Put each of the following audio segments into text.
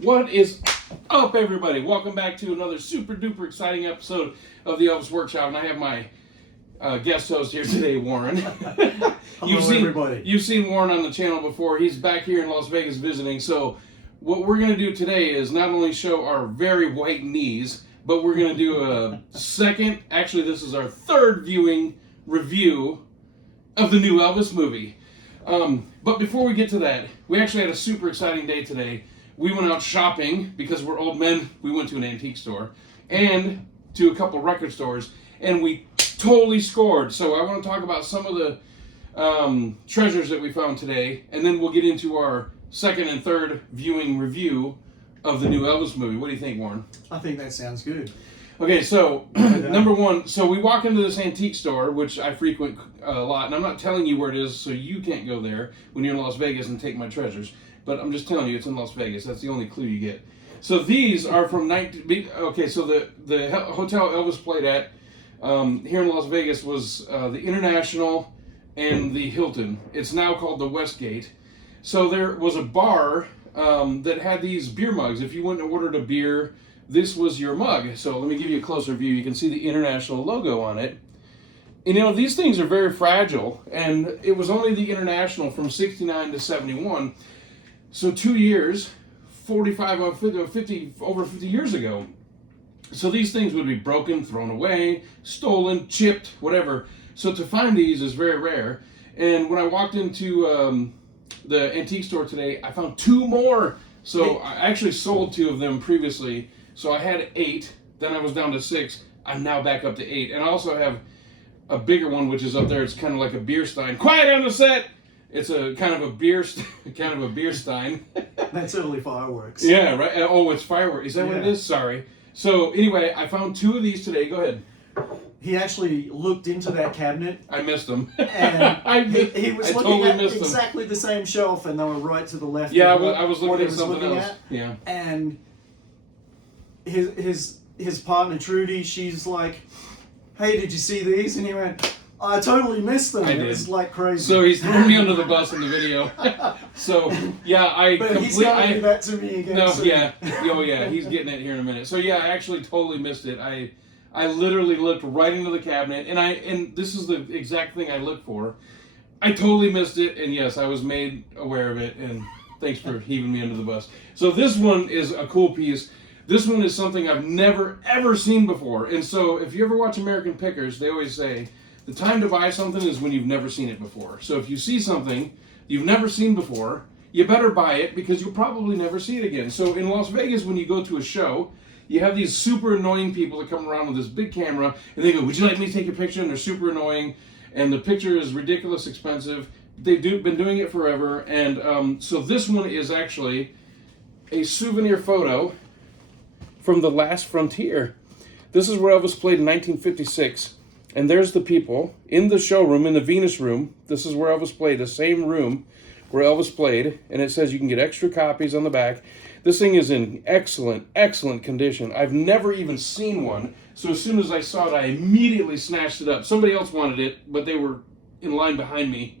What is up, everybody? Welcome back to another super duper exciting episode of the Elvis Workshop, and I have my guest host here today, Warren. Hello, everybody. You've seen Warren on the channel before. He's back here in Las Vegas visiting. So what we're going to do today is not only show our very white knees, but we're going to do a second, actually this is our third viewing review of the new Elvis movie. But before we get to that, we actually had a super exciting day today. We went out shopping because we're old men. We went to an antique store and to a couple record stores, and we totally scored. So I want to talk about some of the treasures that we found today, and then we'll get into our second and third viewing review of the new Elvis movie. What do you think, Warren? I think that sounds good. Okay, so number one, so we walk into this antique store, which I frequent a lot, and I'm not telling you where it is, so you can't go there when you're in Las Vegas and take my treasures. But I'm just telling you, it's in Las Vegas. That's the only clue you get. So these are from okay, so the hotel Elvis played at here in Las Vegas was the International and the Hilton. It's now called the Westgate. So there was a bar that had these beer mugs. If you went and ordered a beer, this was your mug. So let me give you a closer view. You can see the International logo on it. And, you know, these things are very fragile, and it was only the International from 69 to 71. So 2 years, 45 or 50, over 50 years ago. So these things would be broken, thrown away, stolen, chipped, whatever. So to find these is very rare. And when I walked into the antique store today, I found 2 more. So I actually sold 2 of them previously. So I had 8, then I was down to 6. I'm now back up to 8. And I also have a bigger one, which is up there. It's kind of like a beer stein. Quiet on the set! It's a kind of a beer stein. That's totally fireworks. Yeah, right. Oh, it's fireworks. Is that what it is? Sorry. So anyway, I found 2 of these today. Go ahead. He actually looked into that cabinet. I missed them. And he was looking totally at missed them. exactly the same shelf, and they were right to the left. Yeah, of I was what looking he at was something looking else. at. Yeah. And his partner Trudy, she's like, "Hey, did you see these?" And he went, "I totally missed them." It was like crazy. So he's throwing me under the bus in the video. So yeah, But he's gonna do that to me again. No, soon. yeah, oh yeah, he's getting it here in a minute. So yeah, I actually totally missed it. I literally looked right into the cabinet, and this is the exact thing I look for. I totally missed it, and yes, I was made aware of it, and thanks for heaving me under the bus. So this one is a cool piece. This one is something I've never ever seen before, and so if you ever watch American Pickers, they always say the time to buy something is when you've never seen it before. So if you see something you've never seen before, you better buy it because you'll probably never see it again. So in Las Vegas, when you go to a show, you have these super annoying people that come around with this big camera, and they go, "Would you like me to take a picture?" And they're super annoying, and the picture is ridiculous expensive. They've been doing it forever, and so this one is actually a souvenir photo from the last frontier. This is where Elvis played in 1956. And there's the people in the showroom, in the Venus room. This is where Elvis played, the same room where Elvis played. And it says you can get extra copies on the back. This thing is in excellent, excellent condition. I've never even seen one. So as soon as I saw it, I immediately snatched it up. Somebody else wanted it, but they were in line behind me.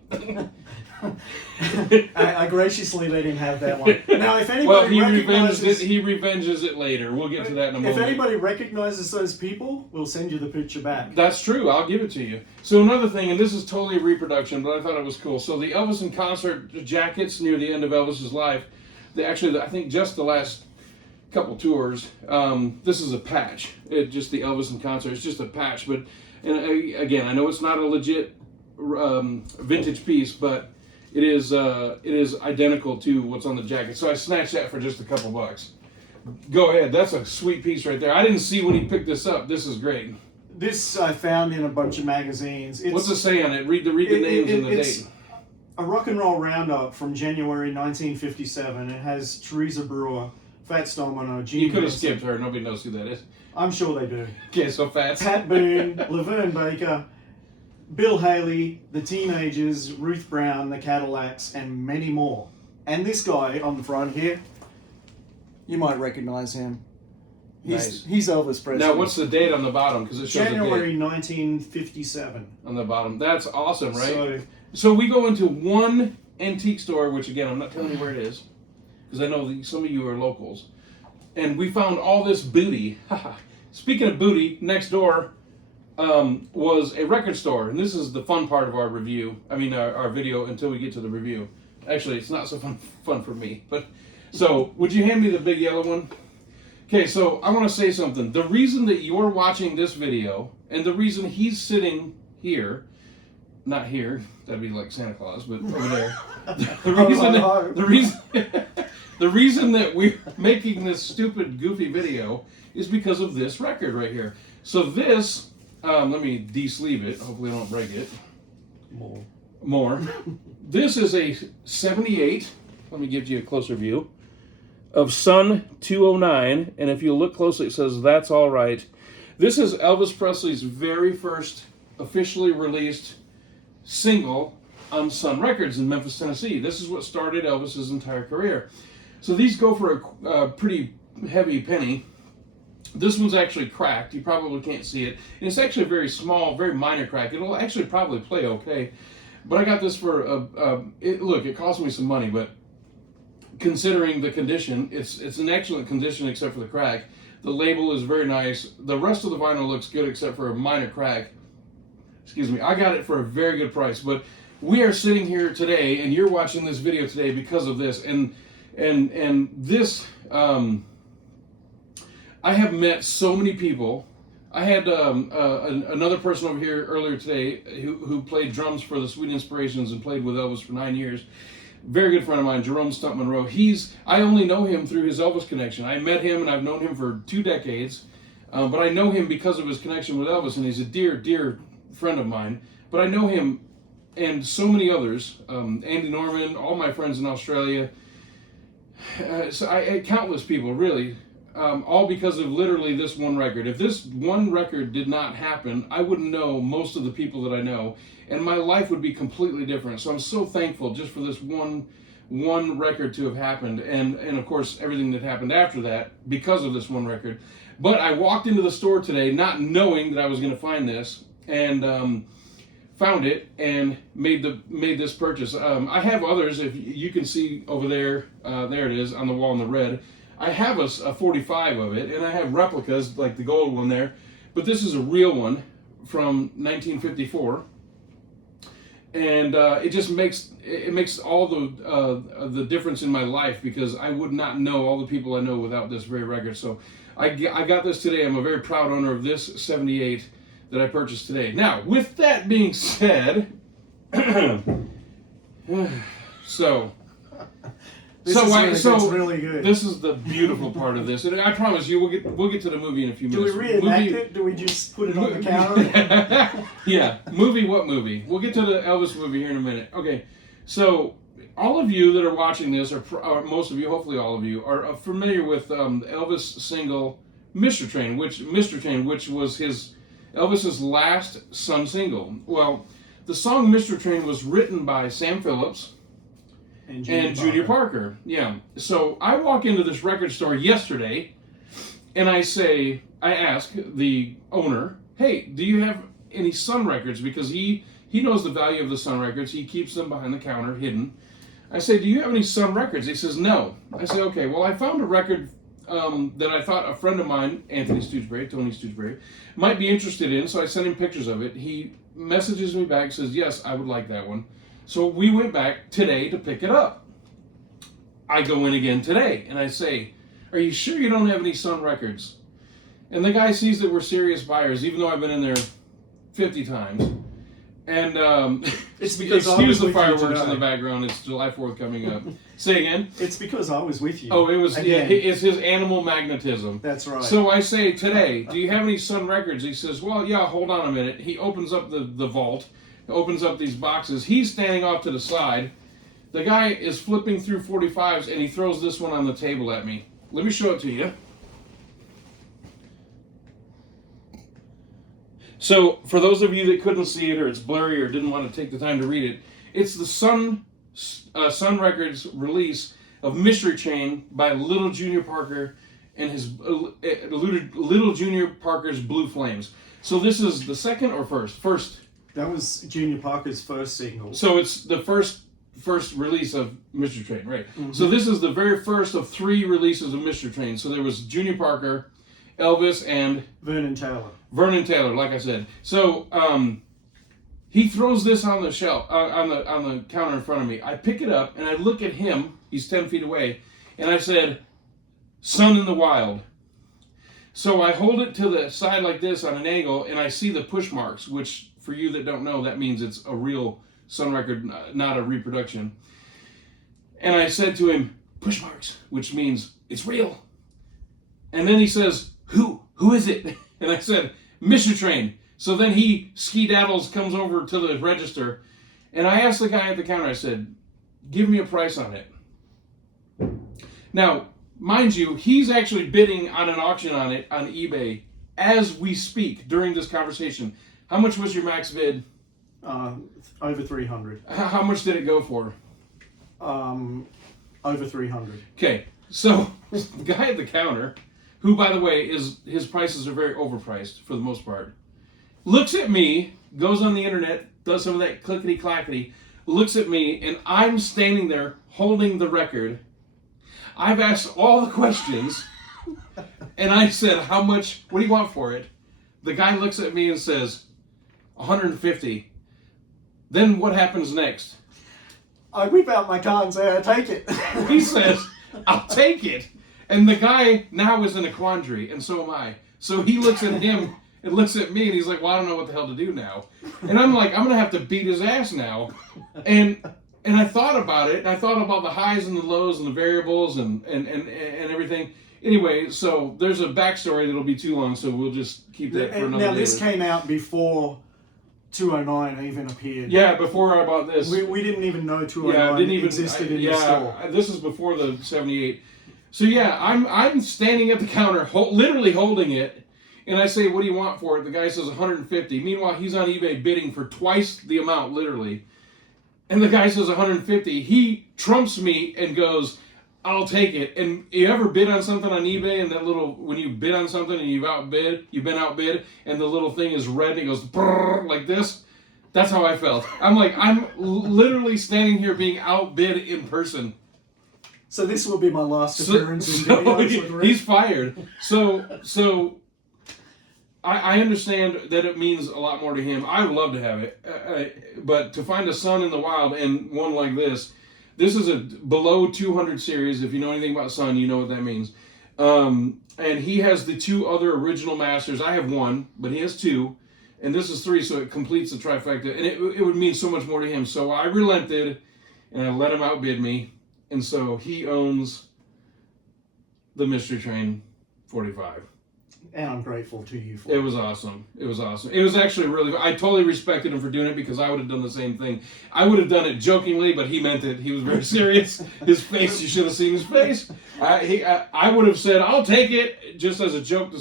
I graciously let him have that one. Now, if anybody he revenges it later. We'll get to that in a moment. If anybody recognizes those people, we'll send you the picture back. That's true. I'll give it to you. So another thing, and this is totally a reproduction, but I thought it was cool. So the Elvis in concert jackets near the end of Elvis's life, I think just the last couple tours, this is a patch. Just the Elvis in concert. It's just a patch. But and again, I know it's not a legit vintage piece, but it is identical to what's on the jacket. So I snatched that for just a couple bucks. Go ahead. That's a sweet piece right there. I didn't see when he picked this up. This is great. This I found in a bunch of magazines. What's it say on it? Read the names and the date. A rock and roll roundup from January 1957. It has Teresa Brewer, Fats Domino, Gene You could have Vincent. skipped her. Nobody knows who that is. I'm sure they do. Okay, so Fats. Pat Boone, Laverne Baker, Bill Haley, the Teenagers, Ruth Brown, the Cadillacs, and many more. And this guy on the front here, you might recognize him. He's Elvis Presley. Now, what's the date on the bottom? Because it shows January the date 1957. on the bottom. That's awesome, right? So we go into one antique store, which again, I'm not telling you where it is. because I know that some of you are locals. And we found all this booty. Speaking of booty, next door was a record store. And this is the fun part of our review. I mean, our video until we get to the review. Actually, it's not so fun for me. But so, would you hand me the big yellow one? Okay, so I want to say something. The reason that you're watching this video, and the reason he's sitting here, not here, that'd be like Santa Claus, but over there. The reason that we're making this stupid, goofy video is because of this record right here. So this, let me de-sleeve it. Hopefully I don't break it. More. This is a 78. Let me give you a closer view. Of Sun 209. And if you look closely, it says That's All Right. This is Elvis Presley's very first officially released single on Sun Records in Memphis, Tennessee. This is what started Elvis's entire career. So these go for a pretty heavy penny. This one's actually cracked. You probably can't see it. And it's actually a very small, very minor crack. It'll actually probably play okay. But I got this for, look, it cost me some money, but considering the condition, it's an excellent condition except for the crack. The label is very nice. The rest of the vinyl looks good except for a minor crack. Excuse me. I got it for a very good price. But we are sitting here today, and you're watching this video today because of this. And this, I have met so many people. I had another person over here earlier today who played drums for the Sweet Inspirations and played with Elvis for 9 years. Very good friend of mine, Jerome Stump Monroe. I only know him through his Elvis connection. I met him and I've known him for 2 decades, but I know him because of his connection with Elvis, and he's a dear, dear friend of mine. But I know him and so many others, Andy Norman, all my friends in Australia, countless people, really, all because of literally this one record. If this one record did not happen, I wouldn't know most of the people that I know, and my life would be completely different. So I'm so thankful just for this one record to have happened, and of course everything that happened after that because of this one record. But I walked into the store today not knowing that I was going to find this, and found it and made this purchase. I have others. If you can see over there, there it is on the wall in the red. I have a 45 of it, and I have replicas like the gold one there, but this is a real one from 1954, and it just makes all the difference in my life, because I would not know all the people I know without this very record. So I got this today. I'm a very proud owner of this 78 that I purchased today. Now, with that being said, so. This is really good. This is the beautiful part of this, and I promise you, we'll get to the movie in a few minutes. Do we reenact it? Do we just put it on the counter? Yeah, movie. What movie? We'll get to the Elvis movie here in a minute. Okay, so all of you that are watching this, or most of you, hopefully all of you, are familiar with Elvis single "Mr. Train," which was Elvis's last Sun single. Well, the song "Mr. Train" was written by Sam Phillips and Junior Parker. Yeah. So I walk into this record store yesterday, and I ask the owner, "Hey, do you have any Sun records?" Because he knows the value of the Sun records. He keeps them behind the counter, hidden. I say, "Do you have any Sun records?" He says, "No." I say, "Okay, well, I found a record that I thought a friend of mine, Tony Stoogesbury, might be interested in." So I sent him pictures of it. He messages me back, says, "Yes, I would like that one." So we went back today to pick it up. I go in again today, and I say, "Are you sure you don't have any Sun records?" And the guy sees that we're serious buyers, even though I've been in there 50 times. And it's because excuse the fireworks in the background. It's July 4th coming up. Say again? It's because I was with you. Oh, it was. Again. Yeah, it's his animal magnetism. That's right. So I say today, "Do you have any Sun records?" He says, "Well, yeah. Hold on a minute." He opens up the vault. Opens up these boxes. He's standing off to the side. The guy is flipping through 45s, and he throws this one on the table at me. Let me show it to you. So, for those of you that couldn't see it, or it's blurry, or didn't want to take the time to read it, it's the Sun Records release of "Mystery Chain" by Little Junior Parker and his Little Junior Parker's Blue Flames. So this is the second or first? First. That was Junior Parker's first single. So it's the first first release of Mystery Train, right? So this is the very first of 3 releases of Mystery Train. So there was Junior Parker, Elvis, and Vernon Taylor. Vernon Taylor, like I said. So he throws this on the shelf, on the counter in front of me. I pick it up and I look at him. He's 10 feet away, and I said, "Sun in the Wild." So I hold it to the side like this on an angle, and I see the push marks, which for you that don't know, that means it's a real Sun record, not a reproduction. And I said to him, "Push marks," which means it's real. And then he says, Who is it?" And I said, "Mystery Train." So then he skedaddles, comes over to the register, and I asked the guy at the counter, I said, "Give me a price on it." Now, mind you, he's actually bidding on an auction on it on eBay as we speak during this conversation. How much was your max bid? Over 300. How much did it go for? Over 300. Okay, so the guy at the counter, who, by the way, his prices are very overpriced for the most part, looks at me, goes on the internet, does some of that clickety-clackety, looks at me, and I'm standing there holding the record. I've asked all the questions, and I said, "How much, what do you want for it?" The guy looks at me and says, "150. Then what happens next? I whip out my card and say, "I take it." He says, "I'll take it." And the guy now is in a quandary, and so am I. So he looks at him and looks at me, and he's like, "Well, I don't know what the hell to do now." And I'm like, I'm going to have to beat his ass now. And I thought about it, and I thought about the highs and the lows and the variables and everything. Anyway, so there's a backstory that'll be too long, so we'll just keep that for another day. Now, this came out before 209 even appeared. Yeah, before I bought this. We didn't even know 209 existed in the store. This is before the 78. So yeah, I'm standing at the counter, literally holding it, and I say, "What do you want for it?" The guy says 150. Meanwhile, he's on eBay bidding for twice the amount, literally. And the guy says 150. He trumps me and goes, "I'll take it." And you ever bid on something on eBay, and that little, when you bid on something and you've been outbid, and the little thing is red and it goes brrr, like this? That's how I felt. I'm like, I'm literally standing here being outbid in person. So this will be my last appearance in videos with Rick. He's fired. So I understand that it means a lot more to him. I would love to have it, but to find a Sun in the Wild and one like this is a below 200 series. If you know anything about Sun, you know what that means. And he has the 2 other original masters. I have 1, but he has 2, and this is 3, so it completes the trifecta. And it would mean so much more to him. So I relented, and I let him outbid me. And so he owns the Mystery Train 45. And I'm grateful to you for it. It was awesome. It was awesome. It was actually really, I totally respected him for doing it because I would have done the same thing. I would have done it jokingly, but he meant it. He was very serious. His face, you should have seen his face. I would have said, "I'll take it," just as a joke to,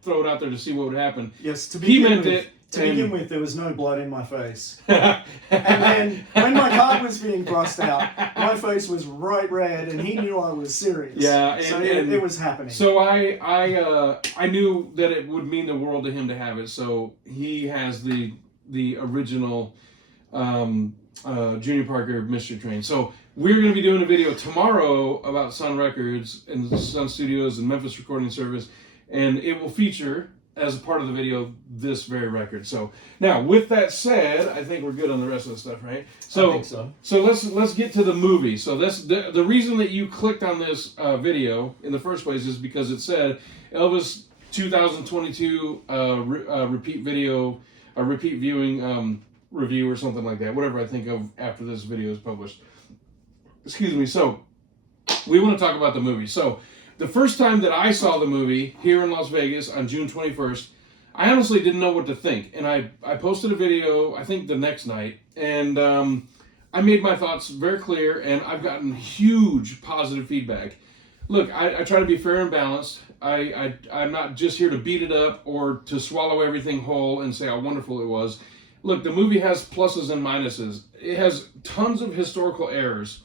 throw it out there to see what would happen. Yes, he meant it. To begin with, there was no blood in my face. And then, when my card was being crossed out, my face was bright red, and he knew I was serious. Yeah, so it was happening. So I knew that it would mean the world to him to have it. So he has the original Junior Parker Mystery Train. So we're going to be doing a video tomorrow about Sun Records and Sun Studios and Memphis Recording Service, and it will feature, as a part of the video, this very record. So now, with that said, I think we're good on the rest of the stuff, right? So, I think so. So let's get to the movie. So that's the reason that you clicked on this video in the first place is because it said Elvis 2022 repeat video, a repeat viewing review or something like that. Whatever I think of after this video is published. Excuse me. So we want to talk about the movie. So the first time that I saw the movie here in Las Vegas on June 21st, I honestly didn't know what to think. And I posted a video, I think the next night, and I made my thoughts very clear, and I've gotten huge positive feedback. Look, I try to be fair and balanced. I'm not just here to beat it up or to swallow everything whole and say how wonderful it was. Look, the movie has pluses and minuses. It has tons of historical errors.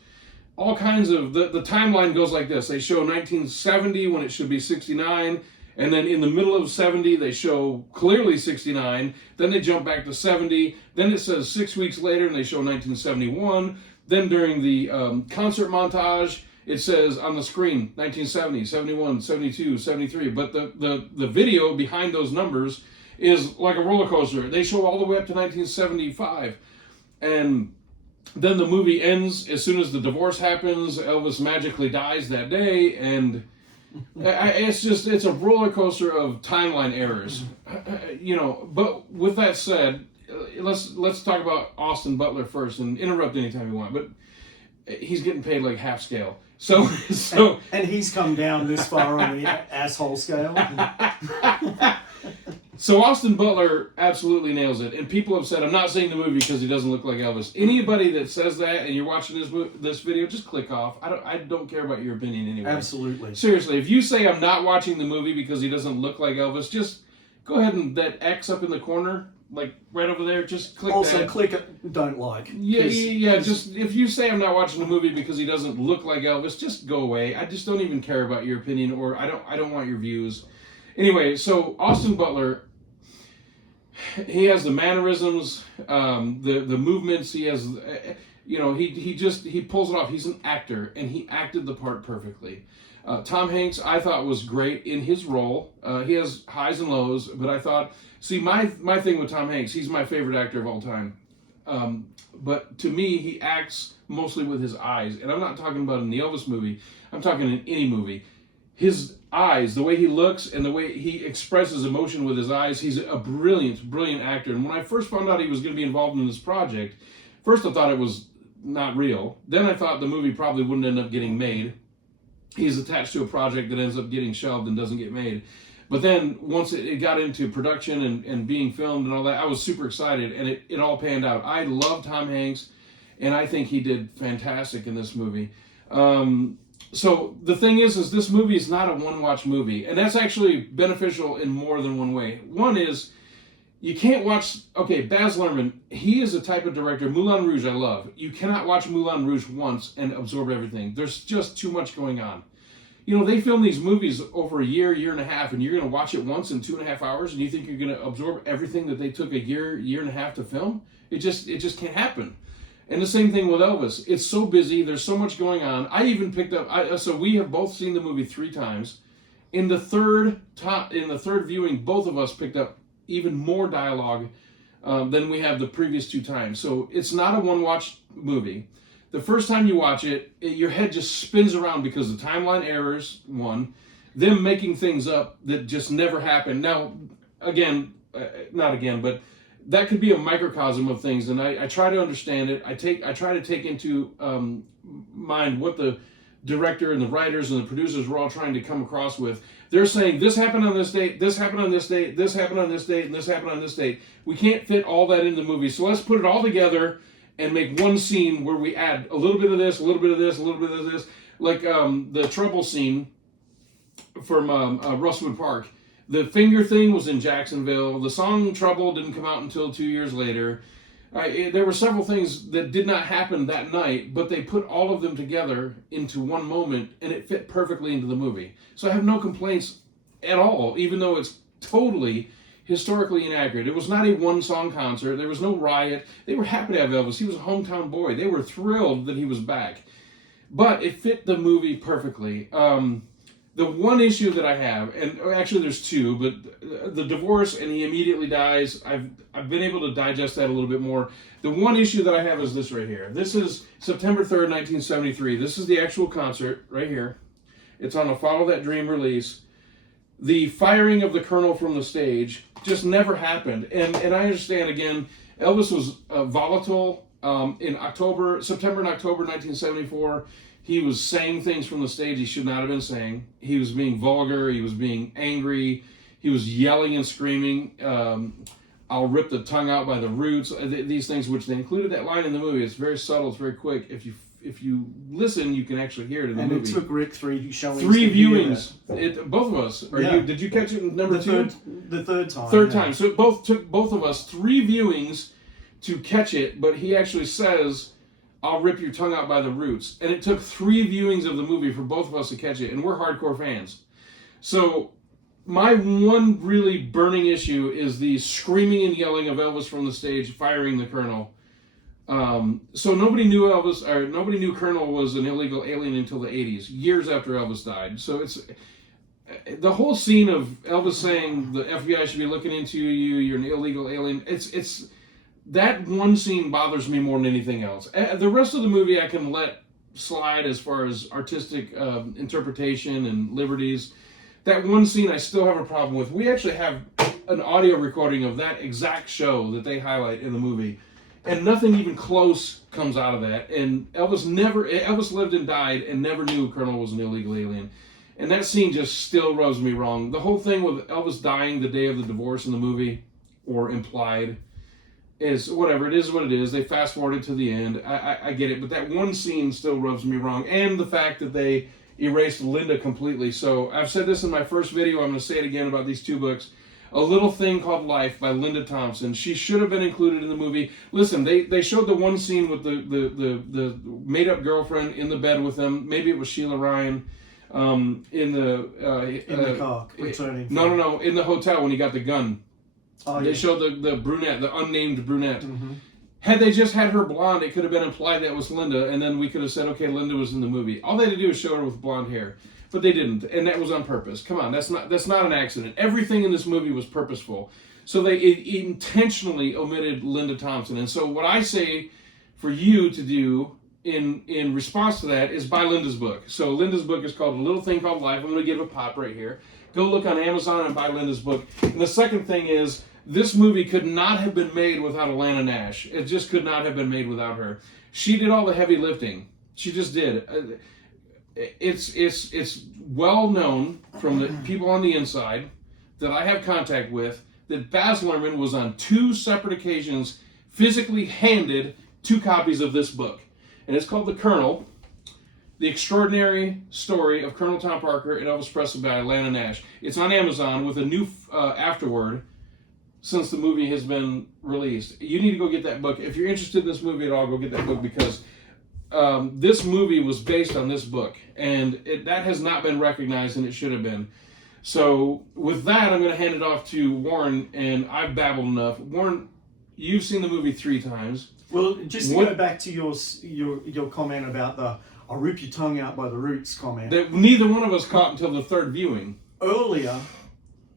All kinds of, the timeline goes like this. They show 1970 when it should be 69, and then in the middle of 70 they show clearly 69, then they jump back to 70, then it says 6 weeks later and they show 1971, Then during the concert montage, it says on the screen 1970, 71, 72, 73. But the video behind those numbers is like a roller coaster. They show all the way up to 1975. And then the movie ends as soon as the divorce happens. Elvis magically dies that day. And it's a roller coaster of timeline errors. But with that said, let's talk about Austin Butler first, and interrupt anytime you want. But he's getting paid like half scale. So and he's come down this far on the asshole scale. So Austin Butler absolutely nails it, and people have said, I'm not seeing the movie because he doesn't look like Elvis. Anybody that says that and you're watching this video, just click off. I don't care about your opinion anyway. Absolutely. Seriously, if you say I'm not watching the movie because he doesn't look like Elvis, just go ahead and that X up in the corner, like right over there, just click also, that. click don't like. Yeah. Just if you say I'm not watching the movie because he doesn't look like Elvis, just go away. I just don't even care about your opinion, or I don't want your views. Anyway, so Austin Butler, he has the mannerisms, the movements. He has, he pulls it off. He's an actor, and he acted the part perfectly. Tom Hanks, I thought, was great in his role. He has highs and lows, but I thought, my thing with Tom Hanks, he's my favorite actor of all time. But to me, he acts mostly with his eyes, and I'm not talking about in the Elvis movie. I'm talking in any movie. His eyes, the way he looks and the way he expresses emotion with his eyes, he's a brilliant, brilliant actor. And when I first found out he was going to be involved in this project, first I thought it was not real. Then I thought the movie probably wouldn't end up getting made. He's attached to a project that ends up getting shelved and doesn't get made. But then once it got into production and being filmed and all that, I was super excited, and it all panned out. I love Tom Hanks, and I think he did fantastic in this movie. So the thing is this movie is not a one-watch movie, and that's actually beneficial in more than one way. One is, you can't watch, Baz Luhrmann, he is a type of director, Moulin Rouge I love. You cannot watch Moulin Rouge once and absorb everything. There's just too much going on. They film these movies over a year and a half, and you're going to watch it once in 2.5 hours, and you think you're going to absorb everything that they took a year and a half to film? It just can't happen. And the same thing with Elvis. It's so busy. There's so much going on. I even picked up. So we have both seen the movie 3 times. In the third viewing, both of us picked up even more dialogue than we have the previous 2 times. So it's not a one-watch movie. The first time you watch it, your head just spins around because of timeline errors. One, them making things up that just never happened. Now, not again, but that could be a microcosm of things, and I try to understand it. I try to take into mind what the director and the writers and the producers were all trying to come across with. They're saying this happened on this date, this happened on this date, this happened on this date, and this happened on this date. We can't fit all that into the movie, so let's put it all together and make one scene where we add a little bit of this, a little bit of this, a little bit of this, like the trouble scene from Rustwood Park. The finger thing was in Jacksonville. The song Trouble didn't come out until 2 years later. There were several things that did not happen that night, but they put all of them together into one moment, and it fit perfectly into the movie. So I have no complaints at all, even though it's totally historically inaccurate. It was not a one-song concert. There was no riot. They were happy to have Elvis. He was a hometown boy. They were thrilled that he was back. But it fit the movie perfectly. The one issue that I have, and actually there's 2, but the divorce and he immediately dies, I've been able to digest that a little bit more. The one issue that I have is this right here. This is September 3rd, 1973. This is the actual concert right here. It's on a Follow That Dream release. The firing of the Colonel from the stage just never happened. And I understand, again, Elvis was volatile in September and October 1974. He was saying things from the stage he should not have been saying. He was being vulgar. He was being angry. He was yelling and screaming. I'll rip the tongue out by the roots. These things, which they included that line in the movie. It's very subtle. It's very quick. If you listen, you can actually hear it in the movie. And it took Rick 3 showings. 3 viewings. Both of us. Did you catch it in number 2? The third time. Third time. So it took both of us 3 viewings to catch it, but he actually says, I'll rip your tongue out by the roots. And it took 3 viewings of the movie for both of us to catch it, and we're hardcore fans. So my one really burning issue is the screaming and yelling of Elvis from the stage, firing the Colonel. So nobody knew Elvis, or nobody knew Colonel was an illegal alien until the 80s, years after Elvis died. So it's the whole scene of Elvis saying the FBI should be looking into you, you're an illegal alien. It's that one scene bothers me more than anything else. The rest of the movie I can let slide as far as artistic interpretation and liberties. That one scene I still have a problem with. We actually have an audio recording of that exact show that they highlight in the movie, and nothing even close comes out of that. And Elvis lived and died and never knew Colonel was an illegal alien. And that scene just still rubs me wrong. The whole thing with Elvis dying the day of the divorce in the movie, or implied, is whatever. It is what it is. They fast forwarded to the end. I get it. But that one scene still rubs me wrong. And the fact that they erased Linda completely. So I've said this in my first video. I'm going to say it again about these two books. A Little Thing Called Life by Linda Thompson. She should have been included in the movie. Listen, they showed the one scene with the made-up girlfriend in the bed with them. Maybe it was Sheila Ryan. In the car, returning. No. In the hotel when he got the gun. Oh, they showed the brunette, the unnamed brunette. Mm-hmm. Had they just had her blonde, it could have been implied that was Linda, and then we could have said, okay, Linda was in the movie. All they had to do was show her with blonde hair. But they didn't, and that was on purpose. Come on, that's not an accident. Everything in this movie was purposeful. So they intentionally omitted Linda Thompson. And so what I say for you to do in response to that is buy Linda's book. So Linda's book is called A Little Thing Called Life. I'm going to give a pop right here. Go look on Amazon and buy Linda's book. And the second thing is, this movie could not have been made without Alana Nash. It just could not have been made without her. She did all the heavy lifting. She just did. It's well known from the people on the inside that I have contact with that Baz Luhrmann was on 2 separate occasions physically handed 2 copies of this book. And it's called The Colonel, The Extraordinary Story of Colonel Tom Parker and Elvis Presley by Alana Nash. It's on Amazon with a new afterword since the movie has been released. You need to go get that book. If you're interested in this movie at all, go get that book, because this movie was based on this book, and that has not been recognized, and it should have been. So with that, I'm going to hand it off to Warren, and I've babbled enough. Warren, you've seen the movie 3 times. Well, just to go back to your comment about the "I'll rip your tongue out by the roots" comment. That neither one of us caught until the 3rd viewing. Earlier,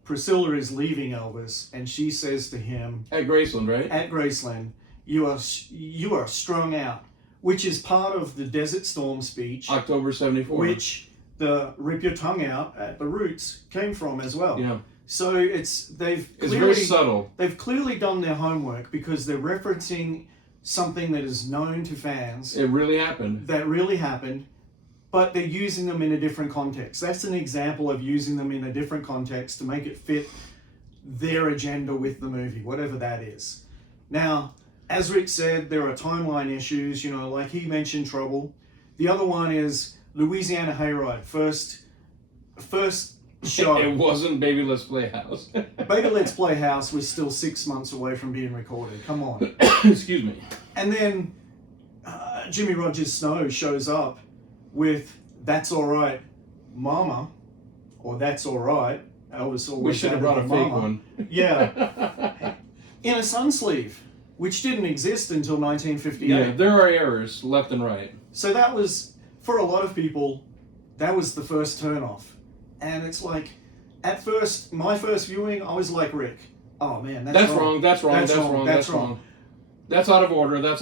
Priscilla is leaving Elvis, and she says to him at Graceland, right? At Graceland, you are strung out, which is part of the Desert Storm speech, October '74, which the "rip your tongue out" at the roots came from as well. Yeah. So it's very subtle. They've clearly done their homework, because they're referencing something that is known to fans. It really happened. That really happened, but they're using them in a different context. That's an example of using them in a different context to make it fit their agenda with the movie, whatever that is. Now, as Rick said, there are timeline issues, like he mentioned Trouble. The other one is Louisiana Hayride, first show. It wasn't Baby Let's Play House. Baby Let's Play House was still 6 months away from being recorded. Come on. Excuse me. And then Jimmy Rogers Snow shows up with "That's All Right, Mama," or "That's All Right." Elvis always we should have brought a fake one. Yeah. In a sun sleeve, which didn't exist until 1958. Yeah, there are errors left and right. So that was, for a lot of people, that was the first turnoff. And it's like, at first, my first viewing, I was like Rick. Oh man, that's wrong. That's wrong. That's out of order. The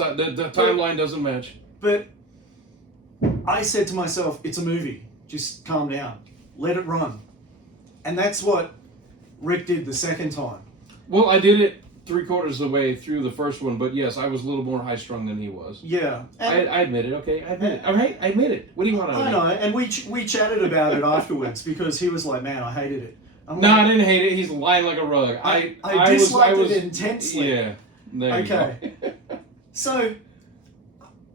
timeline doesn't match. But I said to myself, it's a movie. Just calm down. Let it run. And that's what Rick did the second time. Well, I did it 3/4 of the way through the first one, but yes, I was a little more high-strung than he was. Yeah. I admit it, okay? I admit it. All right, I admit it. What do you want out of me? I know, and we chatted about it afterwards, because he was like, man, I hated it. I didn't hate it. He's lying like a rug. I disliked it intensely. Yeah. There you go. So,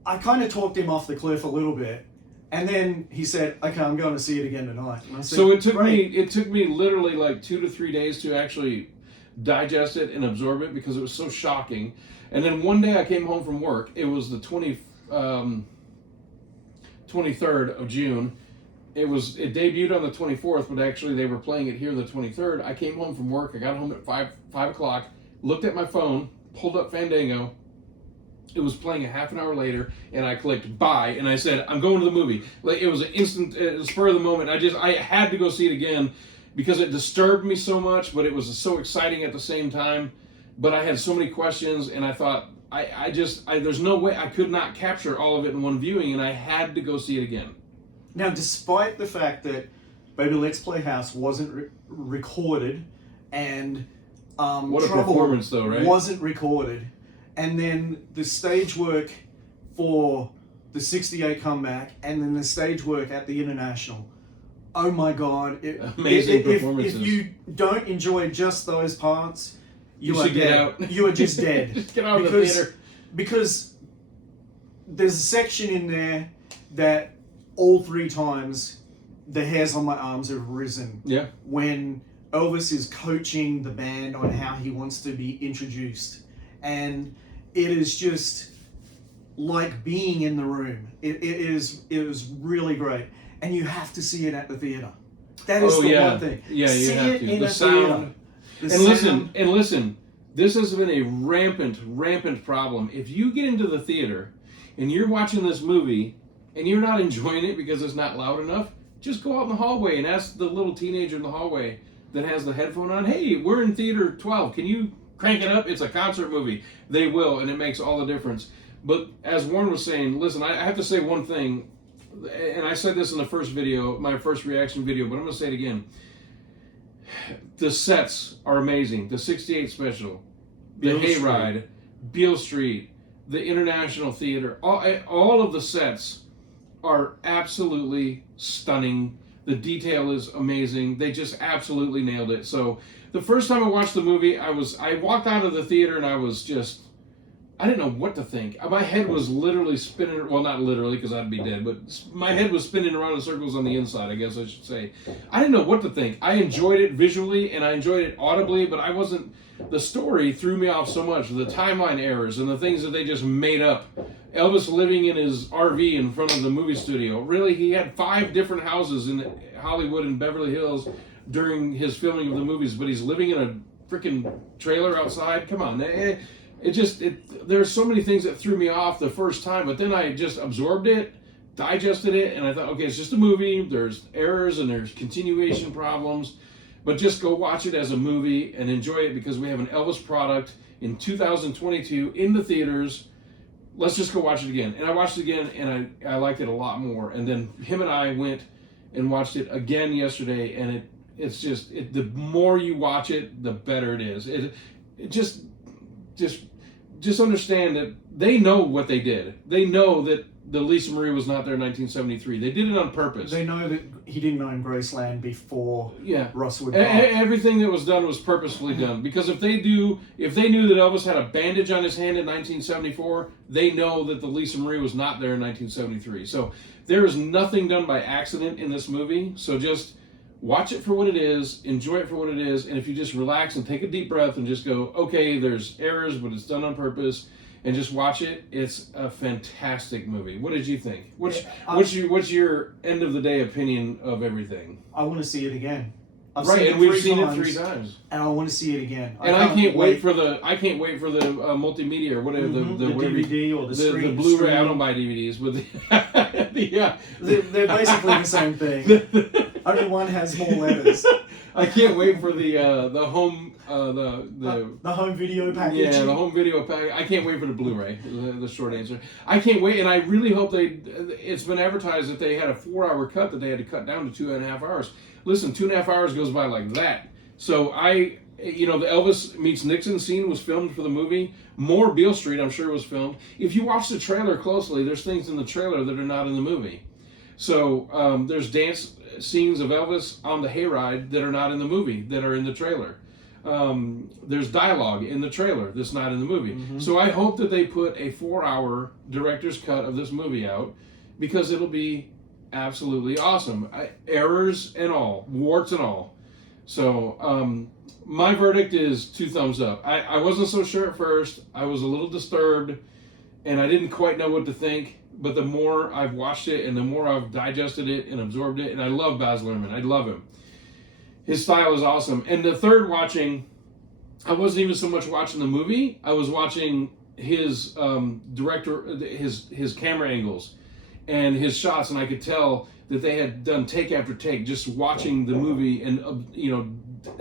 I kind of talked him off the cliff a little bit, and then he said, okay, I'm going to see it again tonight. And I said, so it took me literally like 2 to 3 days to actually digest it and absorb it, because it was so shocking. And then one day I came home from work. It was the 23rd of June. It debuted on the 24th, but actually they were playing it here the 23rd. I came home from work. I got home at 5 o'clock, looked at my phone, pulled up Fandango, It was playing a half an hour later, and I clicked buy, and I said, I'm going to the movie. Like, it was an instant, spur of the moment. I had to go see it again because it disturbed me so much, but it was so exciting at the same time. But I had so many questions, and I thought, there's no way I could not capture all of it in one viewing, and I had to go see it again. Now, despite the fact that Baby Let's Play House wasn't recorded, and what a performance, though, right? Wasn't recorded, and then the stage work for the 68 comeback, and then the stage work at the International. Oh my God! Amazing performances. If you don't enjoy just those parts, you are should get dead. out. You are just dead. Just get out of the theater. Because there's a section in there that all 3 times the hairs on my arms have risen. Yeah. When Elvis is coaching the band on how he wants to be introduced. And it is just like being in the room. It was really great. And you have to see it at the theater. That is one thing. Yeah, see you have it to. in The a sound. theater. And listen, this has been a rampant problem. If you get into the theater and you're watching this movie and you're not enjoying it because it's not loud enough, just go out in the hallway and ask the little teenager in the hallway that has the headphone on, hey, we're in theater 12, can you crank it up? It's a concert movie. They will, and it makes all the difference. But as Warren was saying, listen, I have to say one thing, and I said this in the first video, my first reaction video, but I'm going to say it again. The sets are amazing. The 68 special, the Hayride, Beale Street, the International Theater, all of the sets are absolutely stunning. The detail is amazing. They just absolutely nailed it. So the first time I watched the movie, I walked out of the theater and I didn't know what to think. My head was literally spinning, well, not literally because I'd be dead, but my head was spinning around in circles on the inside, I guess I should say. I didn't know what to think. I enjoyed it visually and I enjoyed it audibly, but the story threw me off so much. The timeline errors and the things that they just made up. Elvis living in his RV in front of the movie studio. Really, he had 5 different houses in Hollywood and Beverly Hills during his filming of the movies, but he's living in a freaking trailer outside. Come on. There's so many things that threw me off the first time, but then I just absorbed it, digested it, and I thought, okay, it's just a movie. There's errors and there's continuation problems, but just go watch it as a movie and enjoy it because we have an Elvis product in 2022 in the theaters. Let's just go watch it again. And I watched it again, and I liked it a lot more. And then him and I went and watched it again yesterday, and it's just the more you watch it, the better it is. It just understand that they know what they did. They know that the Lisa Marie was not there in 1973. They did it on purpose. They know that he didn't own Graceland before Rosswood. Everything that was done was purposefully done. Because if they knew that Elvis had a bandage on his hand in 1974, they know that the Lisa Marie was not there in 1973. So there is nothing done by accident in this movie. So just watch it for what it is, enjoy it for what it is, and if you just relax and take a deep breath and just go, okay, there's errors, but it's done on purpose, and just watch it, it's a fantastic movie. What did you think? What's your end of the day opinion of everything? I want to see it again. We've seen it 3 times, and I want to see it again. And I can't wait for the multimedia or whatever the DVD or the Blu-ray. I don't buy DVDs, but they're basically the same thing. Only one has more letters. I can't wait for the home the home video package. Yeah, the home video package. I can't wait for the Blu-ray. The short answer. I can't wait, and I really hope it's been advertised that they had a 4-hour cut that they had to cut down to 2.5 hours. Listen, 2.5 hours goes by like that. So the Elvis meets Nixon scene was filmed for the movie. More Beale Street, I'm sure, was filmed. If you watch the trailer closely, there's things in the trailer that are not in the movie. So there's dance scenes of Elvis on the Hayride that are not in the movie, that are in the trailer. There's dialogue in the trailer that's not in the movie. Mm-hmm. So I hope that they put a 4-hour director's cut of this movie out, because it'll be absolutely awesome. Errors and all, warts and all. So my verdict is 2 thumbs up. I wasn't so sure at first. I was a little disturbed, and I didn't quite know what to think. But the more I've watched it and the more I've digested it and absorbed it, and I love Baz Luhrmann. I love him. His style is awesome. And the third watching, I wasn't even so much watching the movie. I was watching his director, his camera angles, and his shots, and I could tell that they had done take after take, just watching the movie and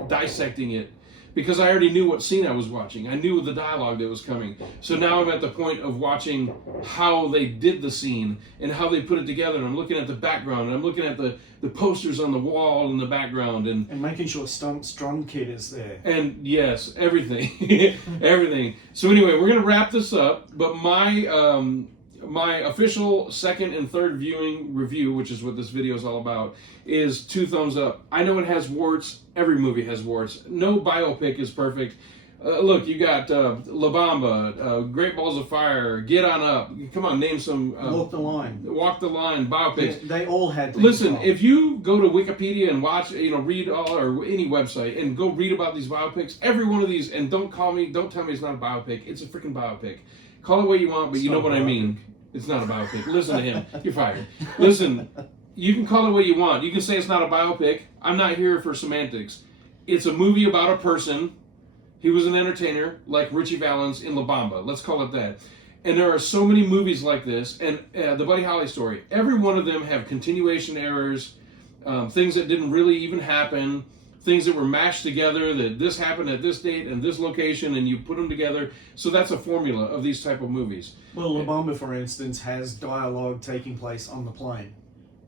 dissecting it, because I already knew what scene I was watching. I knew the dialogue that was coming. So now I'm at the point of watching how they did the scene and how they put it together. And I'm looking at the background, and I'm looking at the posters on the wall in the background, and making sure Strum Kid is there. And yes, everything, everything. So anyway, we're gonna wrap this up. But my official second and third viewing review, which is what this video is all about, is 2 thumbs up. I know it has warts. Every movie has warts. No biopic is perfect. Look, you got La Bamba, Great Balls of Fire, Get On Up. Come on, name some. Walk the Line. Walk the Line, biopics. They all had things. Listen, if you go to Wikipedia and watch, read all, or any website, and go read about these biopics, every one of these, and don't tell me it's not a biopic. It's a freaking biopic. Call it what you want, but you know what I mean. It's not a biopic. Listen to him. You're fired. Listen, you can call it what you want. You can say it's not a biopic. I'm not here for semantics. It's a movie about a person. He was an entertainer, like Richie Valens in La Bamba. Let's call it that. And there are so many movies like this. And the Buddy Holly story, every one of them have continuation errors, things that didn't really even happen, things that were mashed together, that this happened at this date and this location, and you put them together. So that's a formula of these type of movies. Well, La Bamba, for instance, has dialogue taking place on the plane.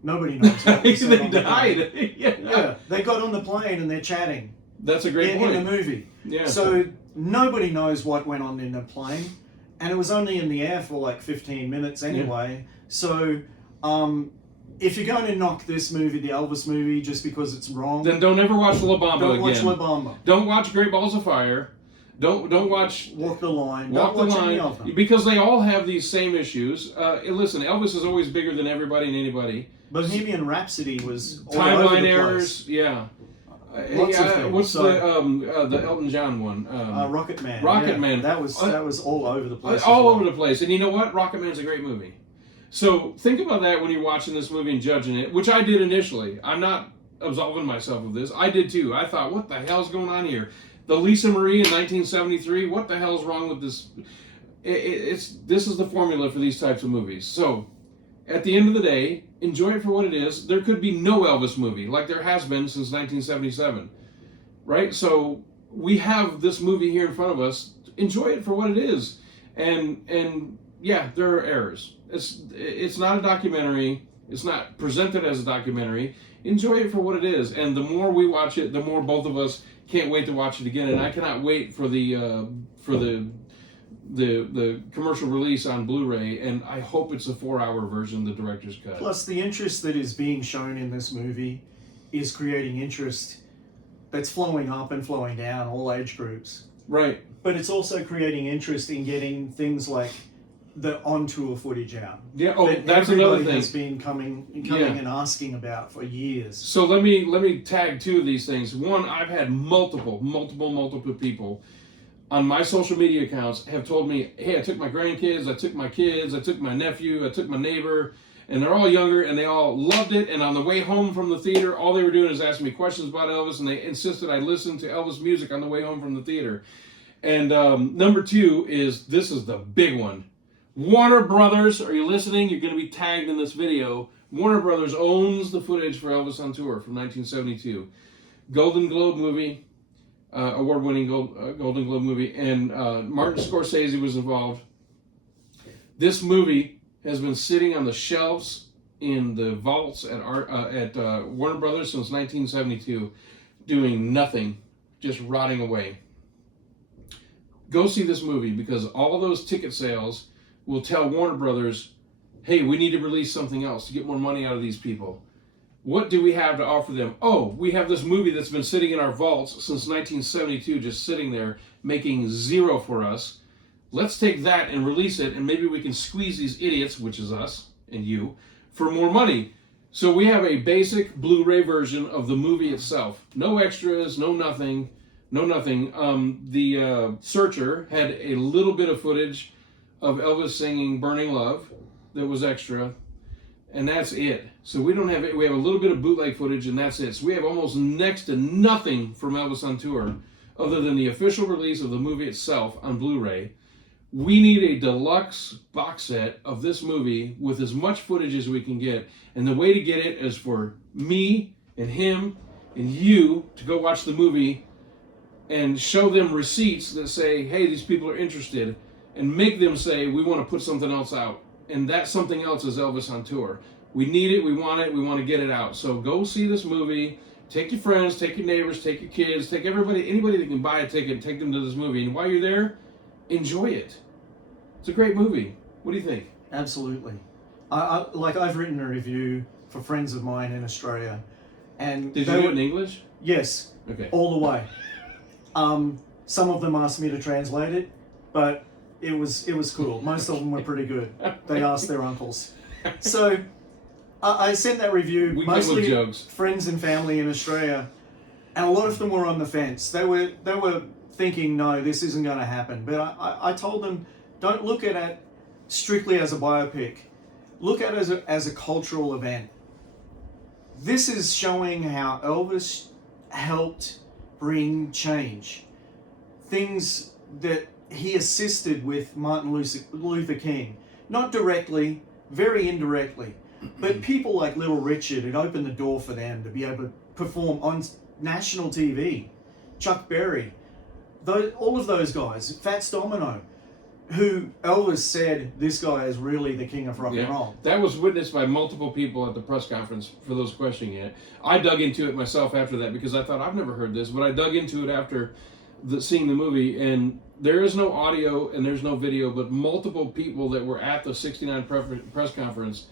Nobody knows what they said on the plane. Yeah, they got on the plane and they're chatting. That's a great point. In the movie. Yeah. So nobody knows what went on in the plane, and it was only in the air for like 15 minutes anyway. Yeah. So if you're going to knock this movie, the Elvis movie, just because it's wrong, then don't ever watch La Bamba again. Don't watch La Bamba. Don't watch Great Balls of Fire. Don't watch Walk the Line. Walk don't the watch Line, any of them. because they all have these same issues. Listen, Elvis is always bigger than everybody and anybody. Bohemian Rhapsody was all timeline over the errors. Place. Yeah. Lots of things. What's the Elton John one? Rocket Man. Rocket Man. That was all over the place. All over the place. And you know what? Rocket Man's a great movie. So think about that when you're watching this movie and judging it, which I did initially. I'm not absolving myself of this. I did too. I thought, what the hell's going on here? The Lisa Marie in 1973. What the hell's wrong with this? This is the formula for these types of movies. So at the end of the day, enjoy it for what it is. There could be no Elvis movie, like there has been since 1977, right? So we have this movie here in front of us. Enjoy it for what it is, and yeah, there are errors. It's not a documentary. It's not presented as a documentary. Enjoy it for what it is, and the more we watch it, the more both of us can't wait to watch it again. And I cannot wait for the commercial release on Blu-ray, and I hope it's a 4-hour version, the director's cut. Plus, the interest that is being shown in this movie is creating interest that's flowing up and flowing down all age groups. Right. But it's also creating interest in getting things like the on-tour footage out. Yeah. Oh, that that's another thing. Has been coming and asking about for years. So let me tag 2 of these things. One, I've had multiple people on my social media accounts have told me, hey, I took my grandkids, I took my kids, I took my nephew, I took my neighbor, and they're all younger, and they all loved it. And on the way home from the theater, all they were doing is asking me questions about Elvis, and they insisted I listen to Elvis music on the way home from the theater. And number 2 is, this is the big one. Warner Brothers, are you listening? You're going to be tagged in this video. Warner Brothers owns the footage for Elvis on Tour from 1972. Golden Globe movie, award-winning Golden Globe movie, and Martin Scorsese was involved. This movie has been sitting on the shelves in the vaults at Warner Brothers since 1972, doing nothing, just rotting away. Go see this movie, because all of those ticket sales will tell Warner Brothers, hey, we need to release something else to get more money out of these people. What do we have to offer them? Oh, we have this movie that's been sitting in our vaults since 1972, just sitting there, making 0 for us. Let's take that and release it, and maybe we can squeeze these idiots, which is us and you, for more money. So we have a basic Blu-ray version of the movie itself. No extras, no nothing. The Searcher had a little bit of footage of Elvis singing Burning Love that was extra, and that's it. So we don't have it. We have a little bit of bootleg footage, and that's it. So we have almost next to nothing from Elvis on Tour other than the official release of the movie itself on Blu-ray, We need a deluxe box set of this movie with as much footage as we can get. And the way to get it is for me and him and you to go watch the movie and show them receipts that say, hey, these people are interested, and make them say, we want to put something else out. And that something else is Elvis on tour. We need it, we want to get it out. So go see this movie. Take your friends, take your neighbors, take your kids, take anybody that can buy a ticket, take them to this movie. And while you're there, enjoy it. It's a great movie. What do you think? Absolutely. I've written a review for friends of mine in Australia, and did you do it in English? Yes. Okay. All the way. Some of them asked me to translate it, but it was cool. Most of them were pretty good. They asked their uncles. So I sent that review, we mostly jokes. Friends and family in Australia, and a lot of them were on the fence. They were thinking, no, this isn't going to happen. But I told them, don't look at it strictly as a biopic. Look at it as a cultural event. This is showing how Elvis helped bring change. Things that he assisted with Martin Luther King. Not directly, very indirectly. But people like Little Richard, it opened the door for them to be able to perform on national TV. Chuck Berry. All of those guys. Fats Domino. Who Elvis said, this guy is really the king of rock and roll. That was witnessed by multiple people at the press conference for those questioning it. I dug into it myself after that because I thought, I've never heard this, but I dug into it after seeing the movie, and there is no audio and there's no video, but multiple people that were at the 69 press conference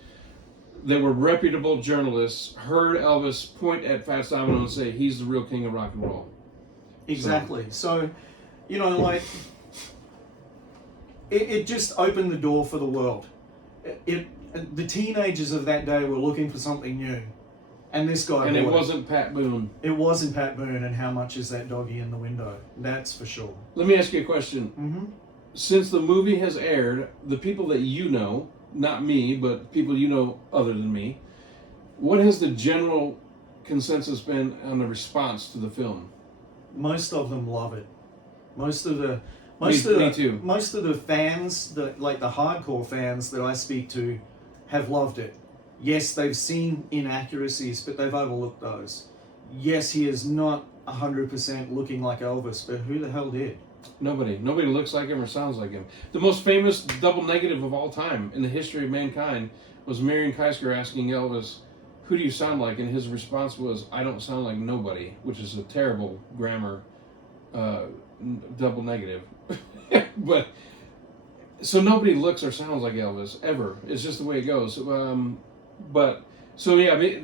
that were reputable journalists heard Elvis point at Fats Domino and say, he's the real king of rock and roll. Exactly. So like... It just opened the door for the world. The teenagers of that day were looking for something new, and this guy. And it wasn't Pat Boone. It wasn't Pat Boone, and how much is that doggy in the window? That's for sure. Let me ask you a question. Mm-hmm. Since the movie has aired, the people that you know, not me, but people you know other than me, what has the general consensus been on the response to the film? Most of them love it. Most of the fans, the hardcore fans that I speak to, have loved it. Yes, they've seen inaccuracies, but they've overlooked those. Yes, he is not 100% looking like Elvis, but who the hell did? Nobody looks like him or sounds like him. The most famous double negative of all time in the history of mankind was Marion Keisker asking Elvis, who do you sound like? And his response was, I don't sound like nobody, which is a terrible grammar double negative. But so nobody looks or sounds like Elvis ever. It's just the way it goes. The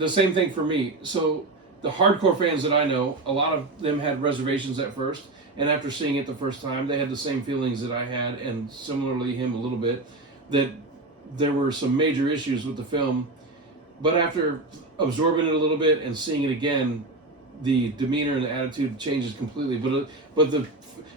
same thing for me. So the hardcore fans that I know, a lot of them had reservations at first, and after seeing it the first time, they had the same feelings that I had, and similarly him a little bit, that there were some major issues with the film. But after absorbing it a little bit and seeing it again, the demeanor and the attitude changes completely.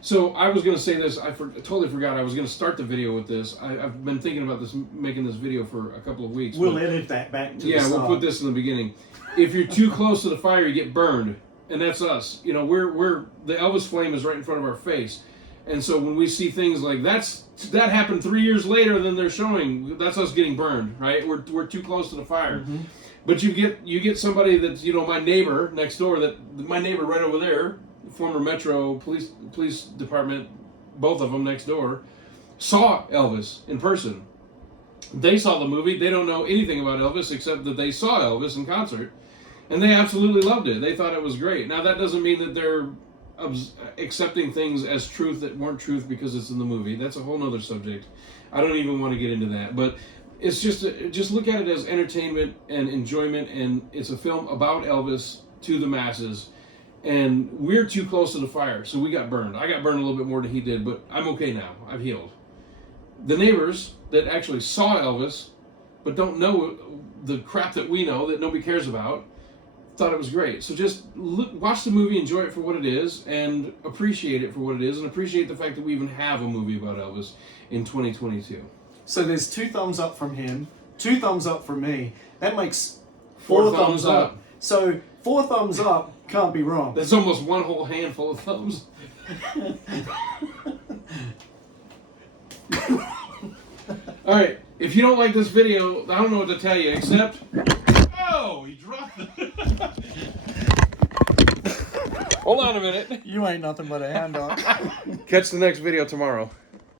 So I was going to say this. I totally forgot. I was going to start the video with this. I've been thinking about making this video for a couple of weeks. We'll edit that back to the start. We'll put this in the beginning. If you're too close to the fire, you get burned, and that's us. We're the Elvis flame is right in front of our face, and so when we see things like that happened 3 years later than they're showing, that's us getting burned, right? We're too close to the fire. Mm-hmm. But you get somebody that's my neighbor next door, my neighbor right over there, former Metro police department, both of them next door, saw Elvis in person. They saw the movie. They don't know anything about Elvis except that they saw Elvis in concert, and they absolutely loved it. They thought it was great. Now that doesn't mean that they're accepting things as truth that weren't truth because it's in the movie. That's a whole nother subject. I don't even want to get into that, but it's just look at it as entertainment and enjoyment, and it's a film about Elvis to the masses. And we're too close to the fire, so we got burned. I got burned a little bit more than he did, but I'm okay now. I've healed. The neighbors that actually saw Elvis, but don't know the crap that we know that nobody cares about, thought it was great. So just watch the movie, enjoy it for what it is, and appreciate it for what it is, and appreciate the fact that we even have a movie about Elvis in 2022. So there's 2 thumbs up from him, 2 thumbs up from me. That makes 4 thumbs up. So 4 thumbs up can't be wrong. That's almost one whole handful of thumbs. All right, if you don't like this video, I don't know what to tell you except. Oh, he dropped it. Hold on a minute. You ain't nothing but a hound dog. Catch the next video tomorrow.